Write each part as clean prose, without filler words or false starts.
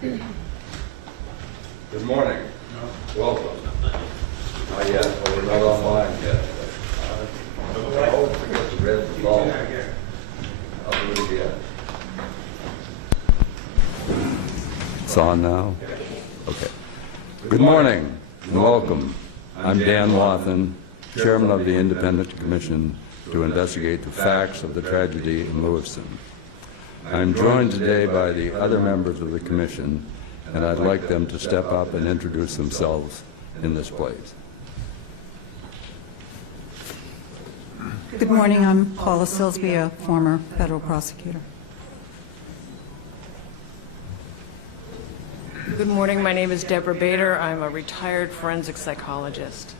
Good morning. Welcome. Not yet, but we're not online yet. I always forget to read the ball. I'll do it again. It's on now? Okay. Good morning and welcome. I'm Dan Wathen, Chairman of the Independent Commission to investigate the facts of the tragedy in Lewiston. I'm joined today by the other members of the Commission, and I'd like them to step up and introduce themselves in this place. Good morning. I'm Paula Silsby, a former federal prosecutor. Good morning. My name is Deborah Bader. I'm a retired forensic psychologist.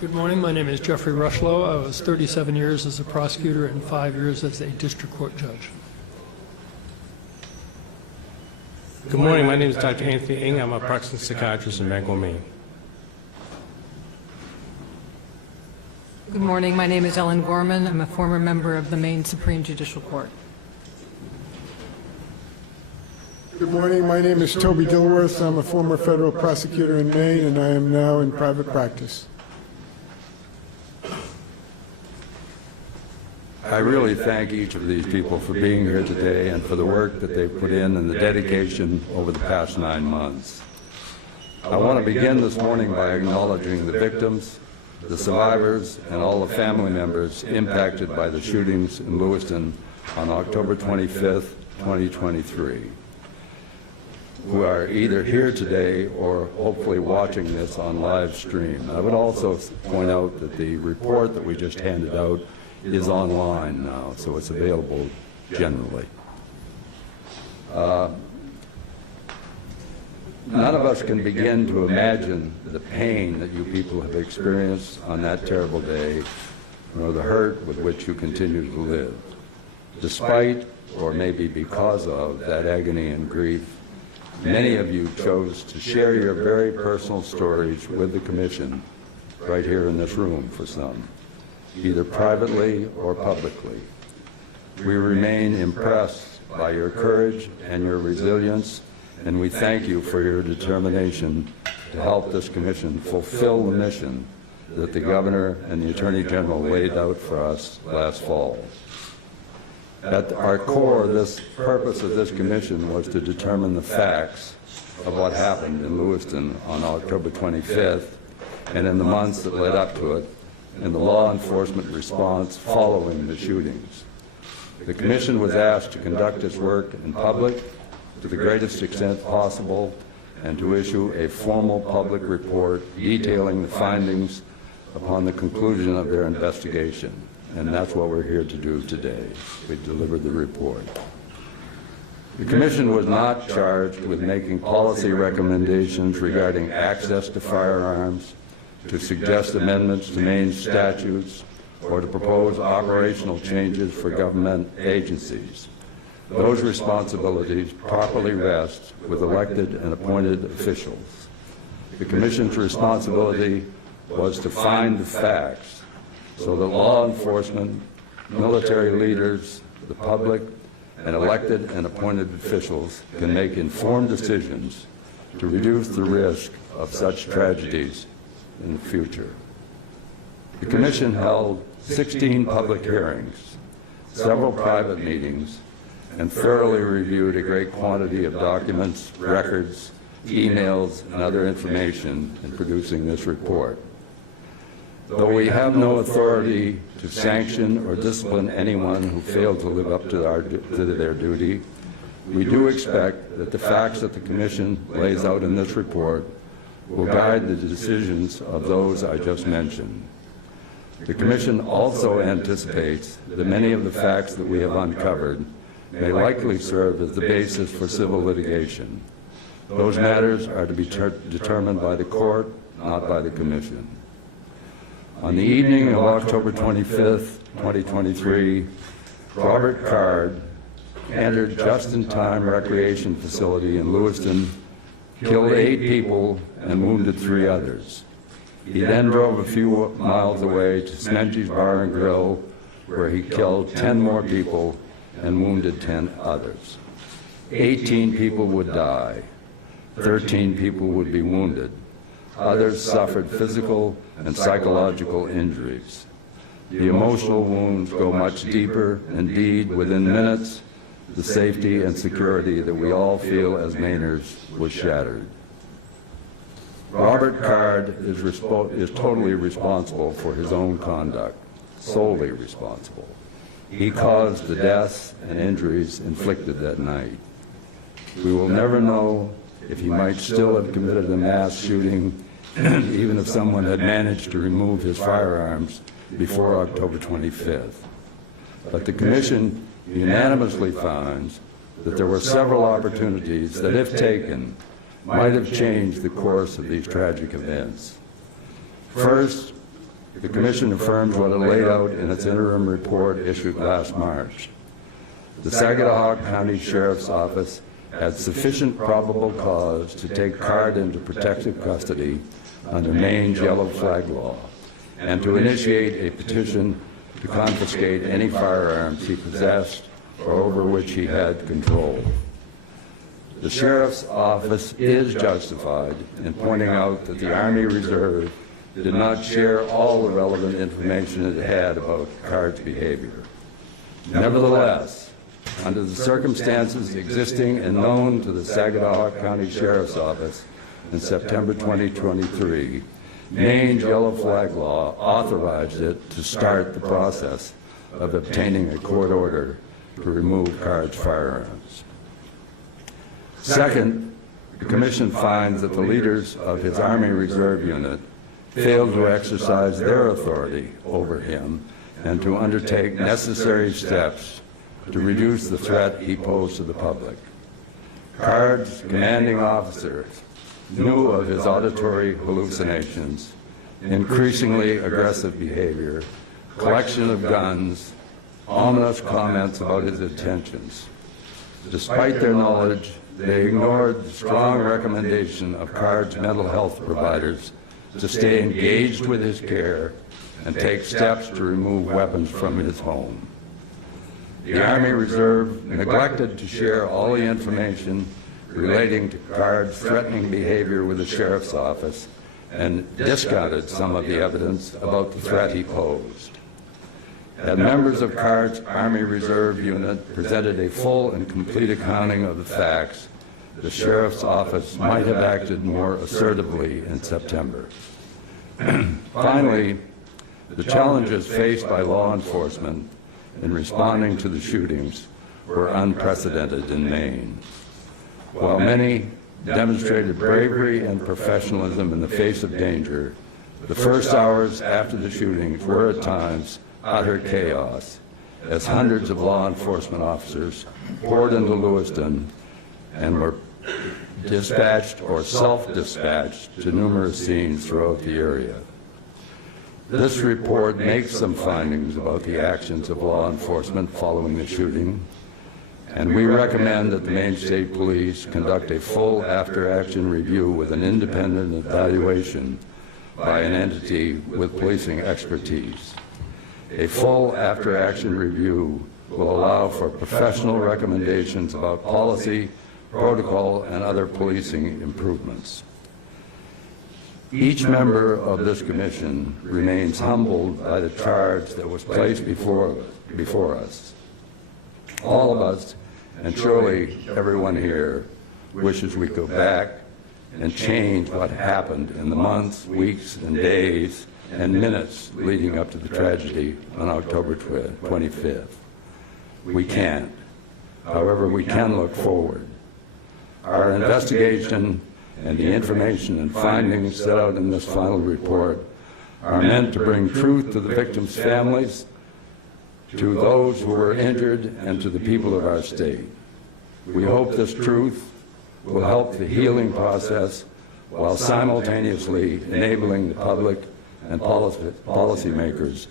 Good morning. My name is Jeffrey Rushlow. I was 37 years as a prosecutor and 5 years as a district court judge. Good morning. My name is Dr. Anthony Ng. I'm a practicing psychiatrist in Bangor, Maine. Good morning. My name is Ellen Gorman. I'm a former member of the Maine Supreme Judicial Court. Good morning. My name is Toby Dilworth. I'm a former federal prosecutor in Maine, and I am now in private practice. I really thank each of these people for being here today and for the work that they've put in and the dedication over the past 9 months. I want to begin this morning by acknowledging the victims, the survivors, and all the family members impacted by the shootings in Lewiston on October 25th, 2023, who are either here today or hopefully watching this on live stream. I would also point out that the report that we just handed out is online now, so it's available generally. None of us can begin to imagine the pain that you people have experienced on that terrible day, nor the hurt with which you continue to live. Despite, or maybe because of, that agony and grief, many of you chose to share your very personal stories with the Commission right here in this room for some, either privately or publicly. We remain impressed by your courage and your resilience, and we thank you for your determination to help this Commission fulfill the mission that the Governor and the Attorney General laid out for us last fall. At our core, this purpose of this Commission was to determine the facts of what happened in Lewiston on October 25th and in the months that led up to it, and the law enforcement response following the shootings. The Commission was asked to conduct its work in public to the greatest extent possible and to issue a formal public report detailing the findings upon the conclusion of their investigation. And that's what we're here to do today. We delivered the report. The Commission was not charged with making policy recommendations regarding access to firearms, to suggest amendments to Maine statutes, or to propose operational changes for government agencies. Those responsibilities properly rest with elected and appointed officials. The Commission's responsibility was to find the facts so that law enforcement, military leaders, the public, and elected and appointed officials can make informed decisions to reduce the risk of such tragedies in the future. The Commission held 16 public hearings, several private meetings, and thoroughly reviewed a great quantity of documents, records, emails, and other information in producing this report. Though we have no authority to sanction or discipline anyone who failed to live up to their duty, we do expect that the facts that the Commission lays out in this report will guide the decisions of those I just mentioned. The Commission also anticipates that many of the facts that we have uncovered may likely serve as the basis for civil litigation. Those matters are to be determined by the court, not by the Commission. On the evening of October 25th, 2023, Robert Card entered just-in-time recreation facility in Lewiston, killed 8 people, and wounded 3 others. He then drove a few miles away to Smenji's Bar and Grill, where he killed 10 more people and wounded 10 others. 18 people would die, 13 people would be wounded, others suffered physical and psychological injuries. The emotional wounds go much deeper. Indeed, within minutes, the safety and security that we all feel as Mainers was shattered. Robert Card is totally responsible for his own conduct, solely responsible. He caused the deaths and injuries inflicted that night. We will never know if he might still have committed a mass shooting, even if someone had managed to remove his firearms before October 25th. But the Commission unanimously finds that there were several opportunities that, if taken, might have changed the course of these tragic events. First, the Commission affirms what it laid out in its interim report issued last March. The Saginaw County Sheriff's Office had sufficient probable cause to take Card into protective custody under Maine's yellow flag law, and to initiate a petition to confiscate any firearms he possessed or over which he had control. The Sheriff's Office is justified in pointing out that the Army Reserve did not share all the relevant information it had about Card's behavior. Nevertheless, under the circumstances existing and known to the Saginaw County Sheriff's Office in September 2023, Maine's yellow flag law authorized it to start the process of obtaining a court order to remove Card's firearms. Second, the Commission finds that the leaders of his Army Reserve unit failed to exercise their authority over him and to undertake necessary steps to reduce the threat he posed to the public. Card's commanding officers knew of his auditory hallucinations, increasingly aggressive behavior, collection of guns, ominous comments about his intentions. Despite their knowledge, they ignored the strong recommendation of Card's mental health providers to stay engaged with his care and take steps to remove weapons from his home. The Army Reserve neglected to share all the information relating to Card's threatening behavior with the Sheriff's Office and discounted some of the evidence about the threat he posed. Had members of Card's Army Reserve unit presented a full and complete accounting of the facts, the Sheriff's Office might have acted more assertively in September. Finally, the challenges faced by law enforcement in responding to the shootings were unprecedented in Maine. While many demonstrated bravery and professionalism in the face of danger, the first hours after the shootings were at times utter chaos, as hundreds of law enforcement officers poured into Lewiston and were dispatched or self-dispatched to numerous scenes throughout the area. This report makes some findings about the actions of law enforcement following the shooting, and we recommend that the Maine State Police conduct a full after-action review with an independent evaluation by an entity with policing expertise. A full after-action review will allow for professional recommendations about policy, protocol, and other policing improvements. Each member of this commission remains humbled by the charge that was placed before us. All of us, and surely everyone here, wishes we could go back and change what happened in the months, weeks, and days, and minutes leading up to the tragedy on October 25th. We can't. However, we can look forward. Our investigation and the information and findings set out in this final report are meant to bring truth to the victims' families, to those who were injured, and to the people of our state. We hope this truth will help the healing process while simultaneously enabling the public and policymakers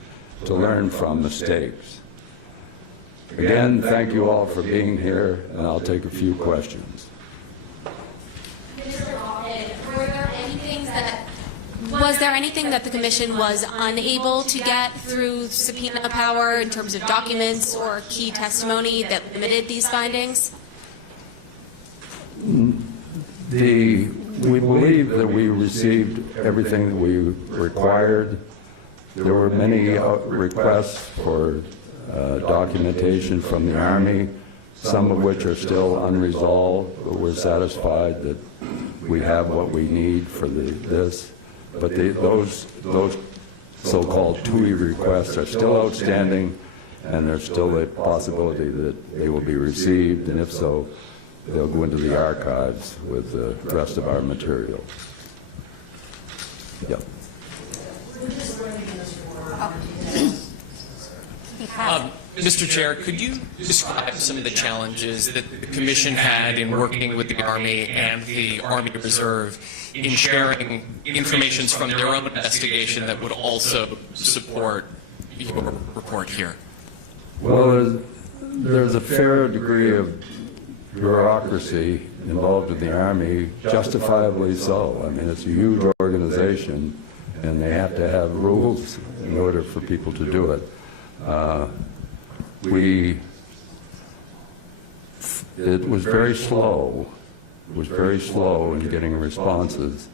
to learn from mistakes. Again, thank you all for being here, and I'll take a few questions. Mr. Alden, was there anything that the Commission was unable to get through subpoena power in terms of documents or key testimony that limited these findings? We believe that we received everything that we required. There were many requests for documentation from the Army, some of which are still unresolved, but we're satisfied that we have what we need for this. But those so-called TUI requests are still outstanding, and there's still a possibility that they will be received, and if so, they'll go into the archives with the rest of our material. Yep. Mr. Chair, could you describe some of the challenges that the Commission had in working with the Army and the Army Reserve in sharing information from their own investigation that would also support your report here? Well, there's a fair degree of bureaucracy involved in the Army, justifiably so. I mean, it's a huge organization, and they have to have rules in order for people to do it. It was very slow. It was very slow in getting responses,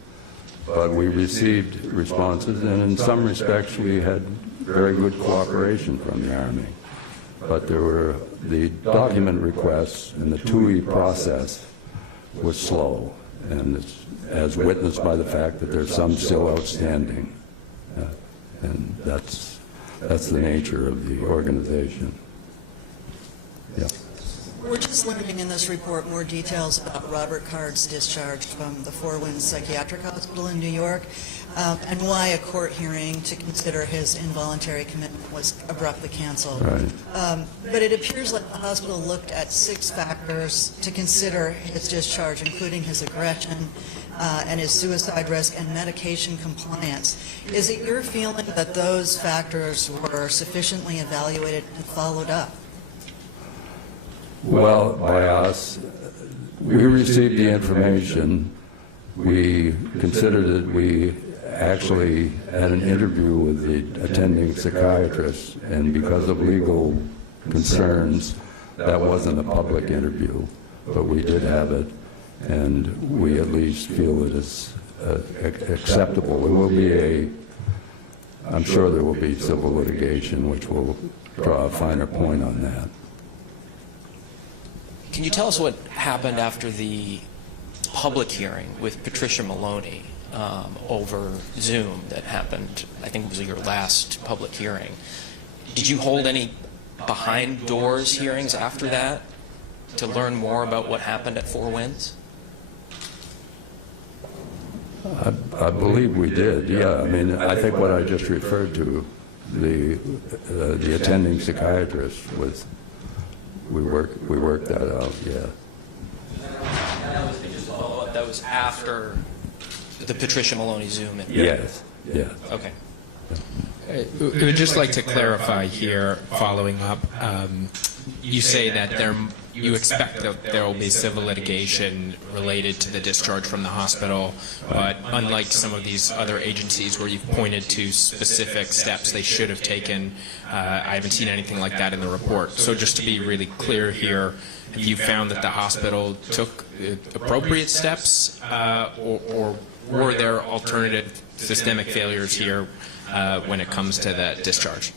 but we received responses, and in some respects we had very good cooperation from the Army. But there were the document requests, and the TUI process was slow, and it's as witnessed by the fact that there's some still outstanding, and that's the nature of the organization. Yeah. We're just learning in this report more details about Robert Card's discharge from the Four Winds Psychiatric Hospital in New York, and why a court hearing to consider his involuntary commitment was abruptly canceled. Right. But it appears like the hospital looked at 6 factors to consider his discharge, including his aggression and his suicide risk and medication compliance. Is it your feeling that those factors were sufficiently evaluated and followed up? Well, by us, we received the information. We considered it. We actually had an interview with the attending psychiatrist, and because of legal concerns, that wasn't a public interview, but we did have it, and we at least feel it is acceptable. It will be I'm sure there will be civil litigation, which will draw a finer point on that. Can you tell us what happened after the public hearing with Patricia Maloney over Zoom that happened, I think it was your last public hearing? Did you hold any behind doors hearings after that to learn more about what happened at Four Winds? I believe we did, yeah. I mean, I think what I just referred to, the attending psychiatrist was, we worked that out, yeah. That was just follow-up. That was after the Patricia Maloney Zoom. Yes, yeah. Okay. I would just like to clarify here, following up. You say that you expect that there will be civil litigation related to the discharge from the hospital, but unlike some of these other agencies where you've pointed to specific steps they should have taken, I haven't seen anything like that in the report. So just to be really clear here, have you found that the hospital took appropriate steps, or were there alternative systemic failures here when it comes to that discharge?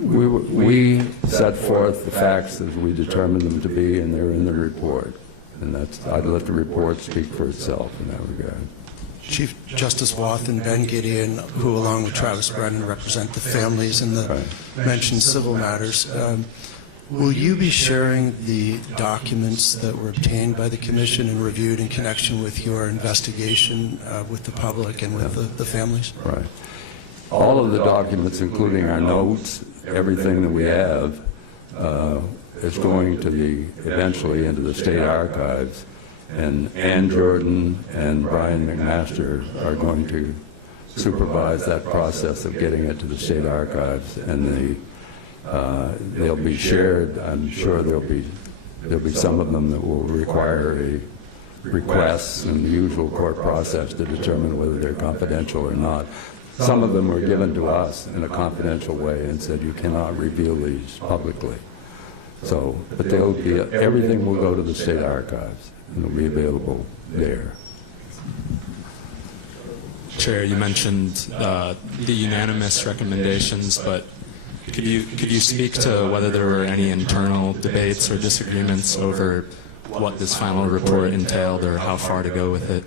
We set forth the facts as we determined them to be, and they're in the report. And I'd let the report speak for itself in that regard. Chief Justice Wath and Ben Gideon, who along with Travis Brennan represent the families in the mentioned civil matters, will you be sharing the documents that were obtained by the Commission and reviewed in connection with your investigation with the public and with the families? Right. All of the documents, including our notes, everything that we have, is going to be eventually into the state archives, and Ann Jordan and Brian McMaster are going to supervise that process of getting it to the state archives, and they'll be shared. I'm sure there'll be some of them that will require a request in the usual court process to determine whether they're confidential or not. Some of them were given to us in a confidential way and said you cannot reveal these publicly. So, but they'll be, everything will go to the state archives, and it'll be available there. Chair, you mentioned the unanimous recommendations, but could you speak to whether there were any internal debates or disagreements over what this final report entailed or how far to go with it?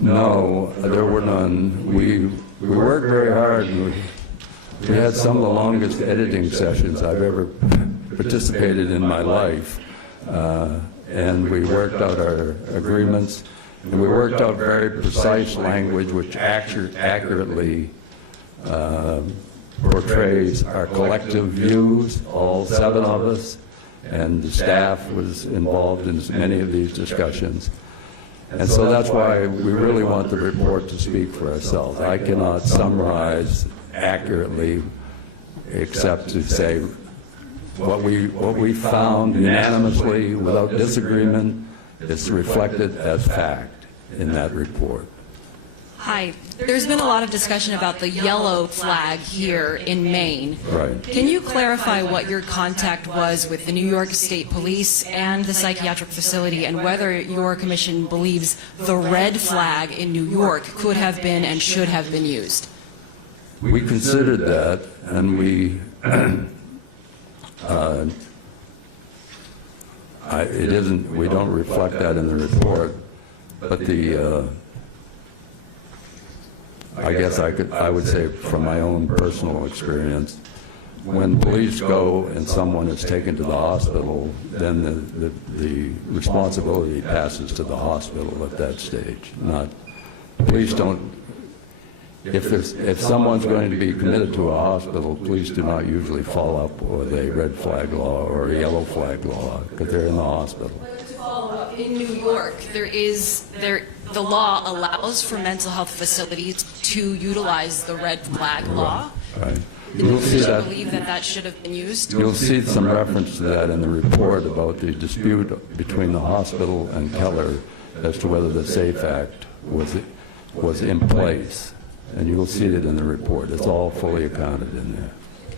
No, there were none. We worked very hard, and we had some of the longest editing sessions I've ever participated in my life, and we worked out our agreements, and we worked out very precise language which accurately portrays our collective views, all 7 of us, and the staff was involved in many of these discussions. And so that's why we really want the report to speak for ourselves. I cannot summarize accurately except to say what we found unanimously without disagreement is reflected as fact in that report. Hi. There's been a lot of discussion about the yellow flag here in Maine. Right. Can you clarify what your contact was with the New York State Police and the psychiatric facility, and whether your commission believes the red flag in New York could have been and should have been used? We considered that, and we we don't reflect that in the report, but I guess I would say from my own personal experience, when police go and someone is taken to the hospital, then the responsibility passes to the hospital at that stage. Police don't. If someone's going to be committed to a hospital, police do not usually follow up with a red flag law or a yellow flag law because they're in the hospital. To follow up, in New York, the law allows for mental health facilities to utilize the red flag law. Right. You'll see that. Do you believe that should have been used? You'll see some reference to that in the report about the dispute between the hospital and Keller as to whether the SAFE Act was in place. And you will see it in the report. It's all fully accounted in there.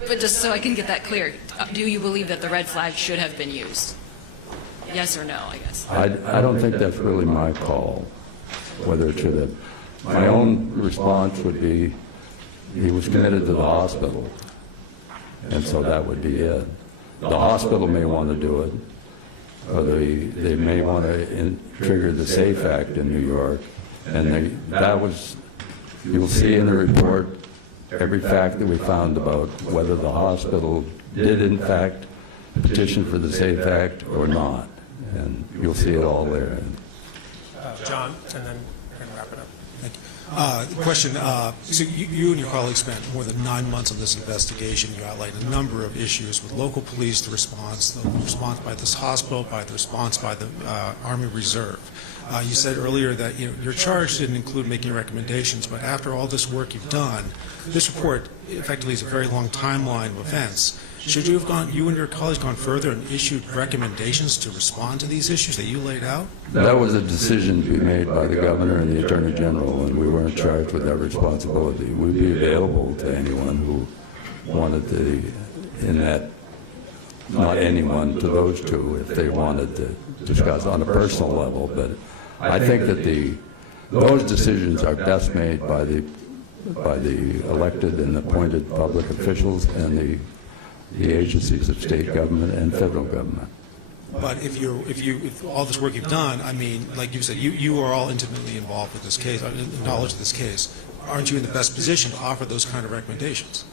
But just so I can get that clear, do you believe that the red flag should have been used? Yes or no, I guess. I don't think that's really my call, whether it should have. My own response would be he was committed to the hospital, and so that would be it. The hospital may want to do it, or they may want to trigger the SAFE Act in New York, and that was. You'll see in the report every fact that we found about whether the hospital did in fact petition for the SAFE Act or not, and you'll see it all there. John, and then we're going to wrap it up. Thank you. Question, so you and your colleagues spent more than 9 months on this investigation. You outlined a number of issues with local police, the response by this hospital, the response by the Army Reserve. You said earlier that your charge didn't include making recommendations, but after all this work you've done, this report effectively is a very long timeline of events. Should you have you and your colleagues gone further and issued recommendations to respond to these issues that you laid out? That was a decision to be made by the governor and the attorney general, and we weren't charged with that responsibility. We'd be available to anyone who wanted not anyone, to those two, if they wanted to discuss on a personal level, but I think that those decisions are best made by the elected and appointed public officials and the agencies of state government and federal government. But if all this work you've done, I mean, like you said, you are all intimately involved with this case, knowledge of this case. Aren't you in the best position to offer those kind of recommendations?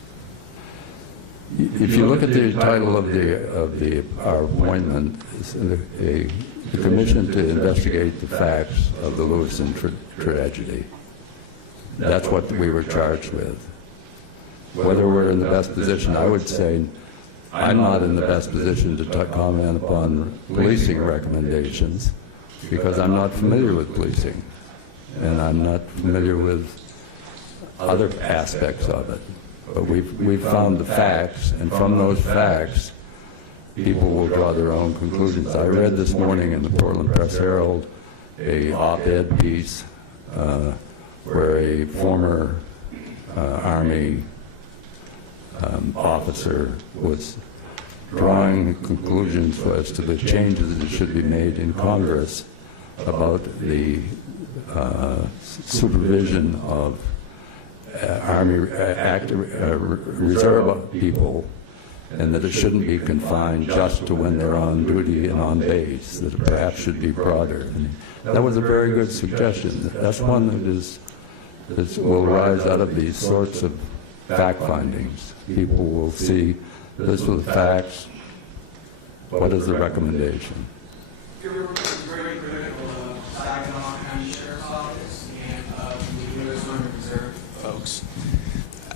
If you look at the title of our appointment, it's the commission to investigate the facts of the Lewiston tragedy. That's what we were charged with. Whether we're in the best position, I would say I'm not in the best position to comment upon policing recommendations because I'm not familiar with policing and I'm not familiar with other aspects of it. But we've found the facts, and from those facts, people will draw their own conclusions. I read this morning in the Portland Press-Herald a op-ed piece where a former Army officer was drawing conclusions as to the changes that should be made in Congress about the supervision of Army Reserve people, and that it shouldn't be confined just to when they're on duty and on base, that it perhaps should be broader. And that was a very good suggestion. That's one that will rise out of these sorts of fact findings. People will see this was the facts, what is the recommendation? Your report is very critical of Saginaw County Sheriff's Office and of the U.S. Army Reserve folks.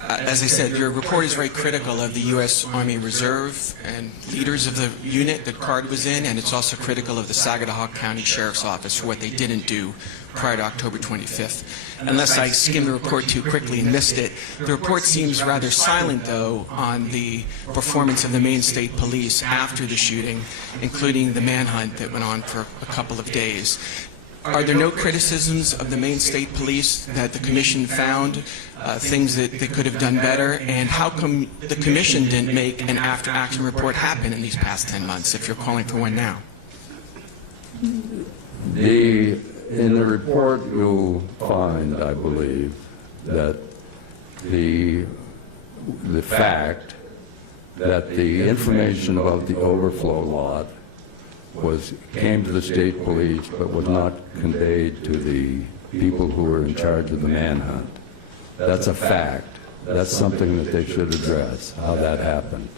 As I said, your report is very critical of the U.S. Army Reserve and leaders of the unit that CARD was in, and it's also critical of the Saginaw County Sheriff's Office for what they didn't do prior to October 25th. Unless I skimmed the report too quickly and missed it, the report seems rather silent, though, on the performance of the Maine State Police after the shooting, including the manhunt that went on for a couple of days. Are there no criticisms of the Maine State Police that the Commission found, things that they could have done better? And how come the Commission didn't make an after-action report happen in these past 10 months, if you're calling for one now? In the report, you'll find, I believe, that the fact that the information about the overflow lot came to the state police but was not conveyed to the people who were in charge of the manhunt. That's a fact. That's something that they should address, how that happened.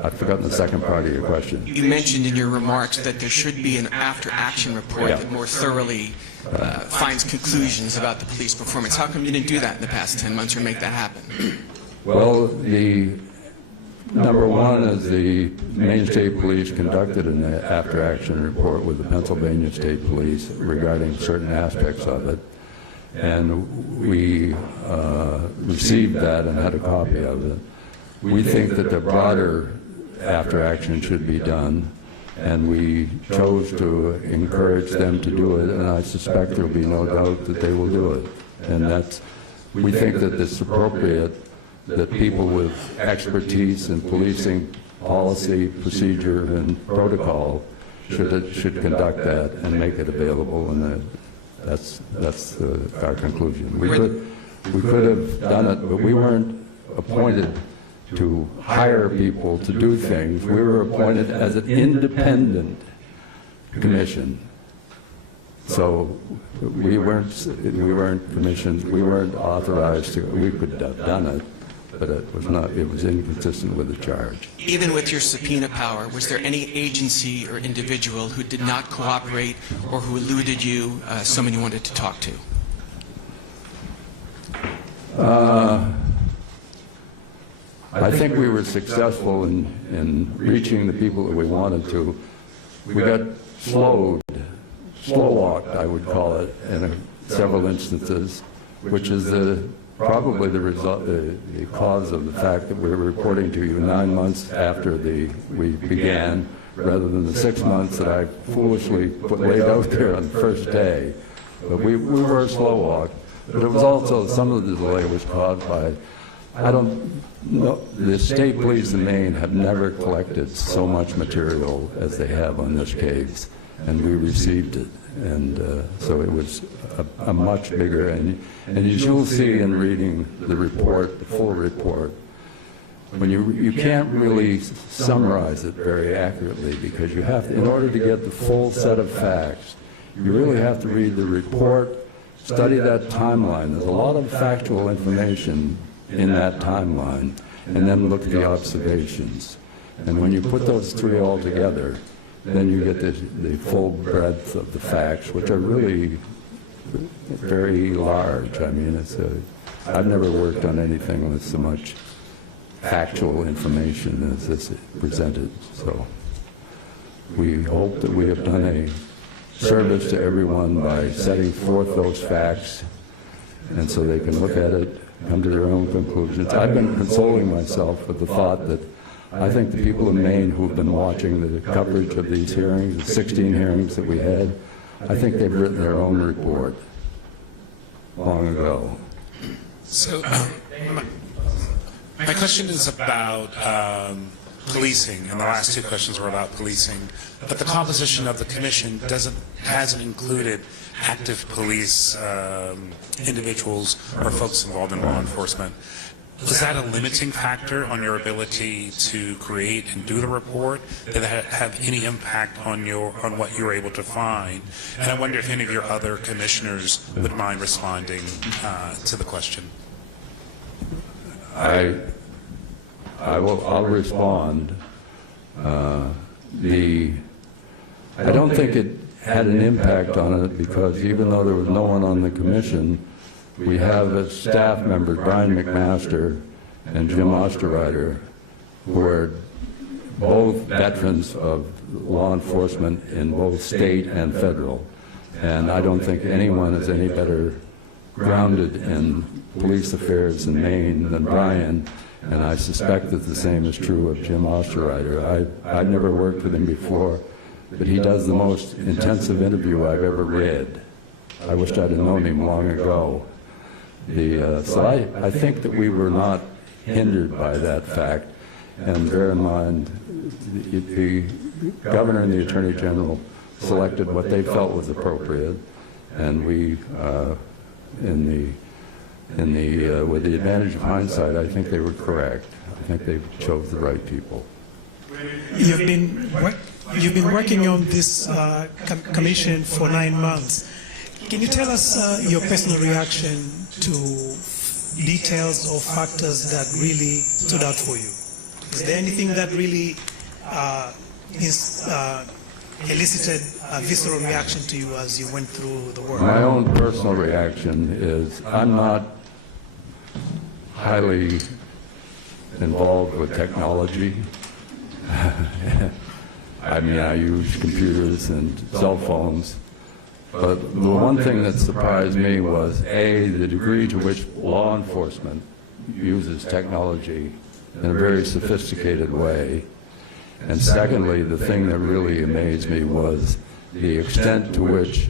I've forgotten the second part of your question. You mentioned in your remarks that there should be an after-action report that more thoroughly finds conclusions about the police performance. How come you didn't do that in the past 10 months or make that happen? Well, number one is the Maine State Police conducted an after-action report with the Pennsylvania State Police regarding certain aspects of it, and we received that and had a copy of it. We think that the broader after-action should be done, and we chose to encourage them to do it, and I suspect there will be no doubt that they will do it. And we think that it's appropriate that people with expertise in policing policy, procedure, and protocol should conduct that and make it available, and that's our conclusion. We could have done it, but we weren't appointed to hire people to do things. We were appointed as an independent commission. So we weren't commissioned, we weren't authorized to, we could have done it, but it was inconsistent with the charge. Even with your subpoena power, was there any agency or individual who did not cooperate or who eluded you, someone you wanted to talk to? I think we were successful in reaching the people that we wanted to. We got slow-walked, I would call it, in several instances, which is probably the result, the cause of the fact that we're reporting to you 9 months after we began, rather than the 6 months that I foolishly laid out there on the first day. But we were slow-walked. But it was also, some of the delay was caused by, I don't know, the state police in Maine have never collected so much material as they have on this case, and we received it. And so it was a much bigger, and as you'll see in reading the report, the full report, when you can't really summarize it very accurately, because you have to, in order to get the full set of facts, you really have to read the report, study that timeline. There's a lot of factual information in that timeline, and then look at the observations. And when you put those three all together, then you get the full breadth of the facts, which are really very large. I mean, I've never worked on anything with so much factual information as this presented. So we hope that we have done a service to everyone by setting forth those facts, and so they can look at it, come to their own conclusions. I've been consoling myself with the thought that I think the people in Maine who've been watching the coverage of these hearings, the 16 hearings that we had, I think they've written their own report long ago. So, My question is about policing, and the last two questions were about policing. But the composition of the commission hasn't included active police individuals or folks involved in law enforcement. Was that a limiting factor on your ability to create and do the report? Did that have any impact on what you were able to find? And I wonder if any of your other commissioners would mind responding to the question. I'll respond. I don't think it had an impact on it because even though there was no one on the commission, we have as staff members Brian McMaster and Jim Osterreiter, who are both veterans of law enforcement in both state and federal. And I don't think anyone is any better grounded in police affairs in Maine than Brian, and I suspect that the same is true of Jim Osterreiter. I've never worked with him before, but he does the most intensive interview I've ever read. I wished I'd have known him long ago. So I think that we were not hindered by that fact, and bear in mind the governor and the attorney general selected what they felt was appropriate, and we, with the advantage of hindsight, I think they were correct. I think they chose the right people. You've been working on this commission for 9 months. Can you tell us your personal reaction to details or factors that really stood out for you? Is there anything that really elicited a visceral reaction to you as you went through the work? My own personal reaction is I'm not highly involved with technology. I mean, I use computers and cell phones. But the one thing that surprised me was, A, the degree to which law enforcement uses technology in a very sophisticated way. And secondly, the thing that really amazed me was the extent to which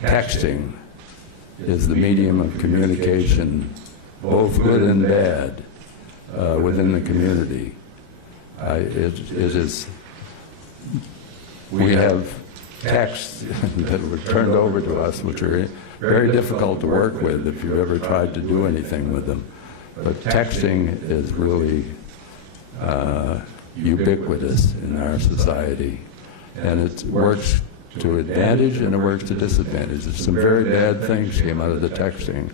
texting is the medium of communication, both good and bad, within the community. We have texts that were turned over to us, which are very difficult to work with if you've ever tried to do anything with them. But texting is really ubiquitous in our society, and it works to advantage and it works to disadvantage. Some very bad things came out of the texting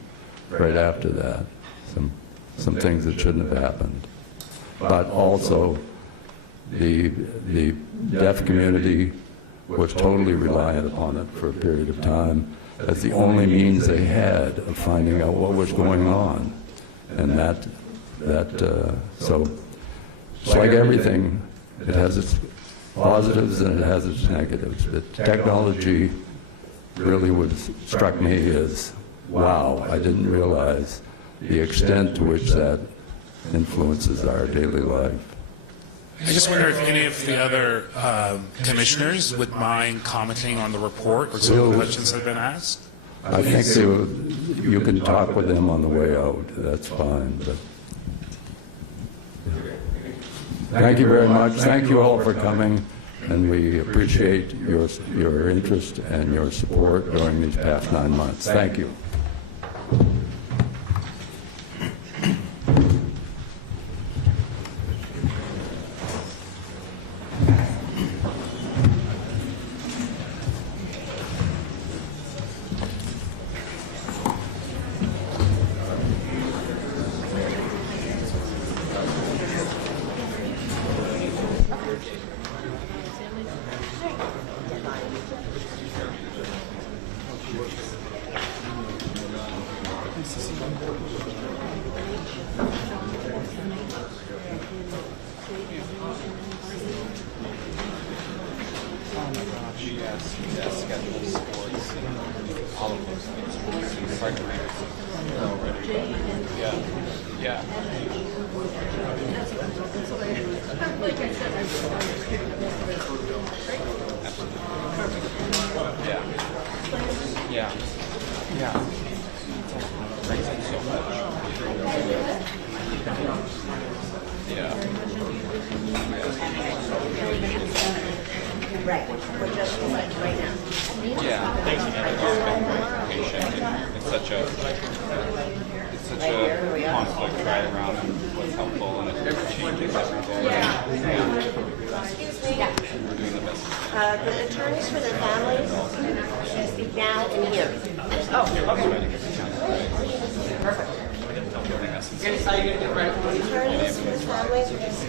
right after that, some things that shouldn't have happened. But also, the deaf community was totally reliant upon it for a period of time. That's the only means they had of finding out what was going on. And so it's like everything, it has its positives and it has its negatives. But technology really struck me as, wow, I didn't realize the extent to which that influences our daily life. I just wonder if any of the other commissioners would mind commenting on the report or some of the questions that have been asked. I think you can talk with them on the way out. That's fine. But thank you very much. Thank you all for coming, and we appreciate your interest and your support during these past 9 months. Thank you. Yeah. Thank you so much. Right, we're just like right now. Yeah, thanks again for patient. It's such a conflict right around what's helpful, and it changes every day. Excuse me. We're doing the best. The attorneys for their families should speak now and here. Oh, okay. Perfect. Attorneys for the families are just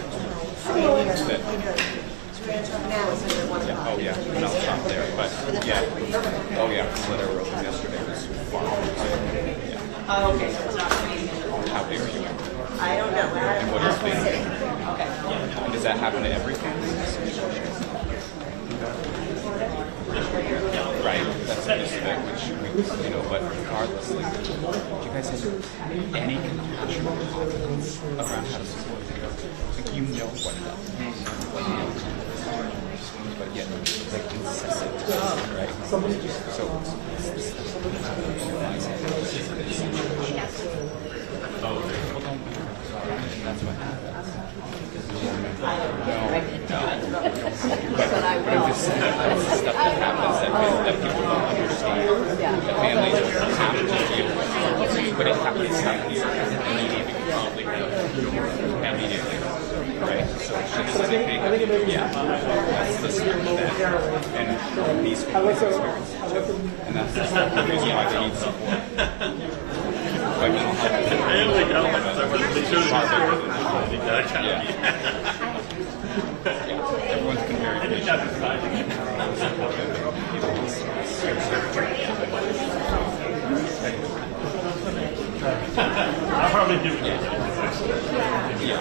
Oh yeah, and I'll stop there. But yeah, oh yeah, the letter I wrote yesterday was far. Yeah. Oh, okay. How big are you? I don't know. And what is being? Okay. And does that happen to every family? Right. That's a piece of it, which you know. But regardless, like, do you guys have any compassion or confidence around how to support them? Like you know what it does. But yet, like incessant, right? So, that's what happens. But I'm just saying, that's the stuff that happens that people don't understand. That families have to deal with. But it happens immediately. Right? So it's just like, yeah, that's the stuff that, and these families experience it too. And that's the reason why they need support. Like mental health. Yeah. Yeah. Everyone's been very patient. I'll probably do it. Yeah.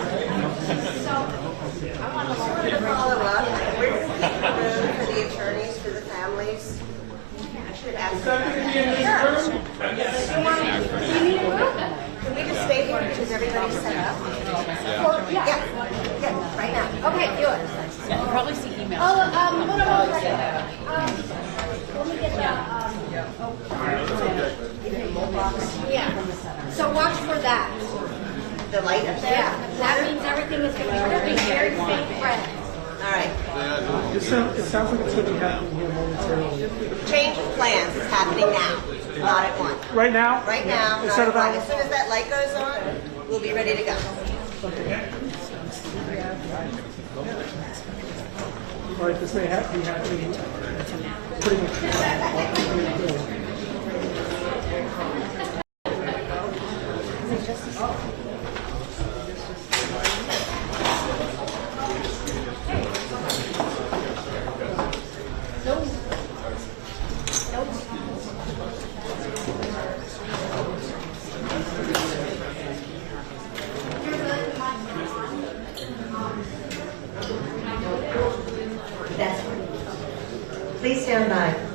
I want to follow up. We're going to keep room for the attorneys for the families. I should ask. Can we just stay here because everybody's set up? Yeah. Yeah, right now. Okay, do it. You'll probably see emails. Hold on one second. Let me get yeah. So watch for that. The light up there? Yeah. That means everything is going to be very faint red. All right. It sounds like it's going to be happening here momentarily. Change of plans is happening now, not at once. Right now? Right now. Instead of as soon as that light goes on, we'll be ready to go. Okay. All right, this may be happening pretty much. Please stand by.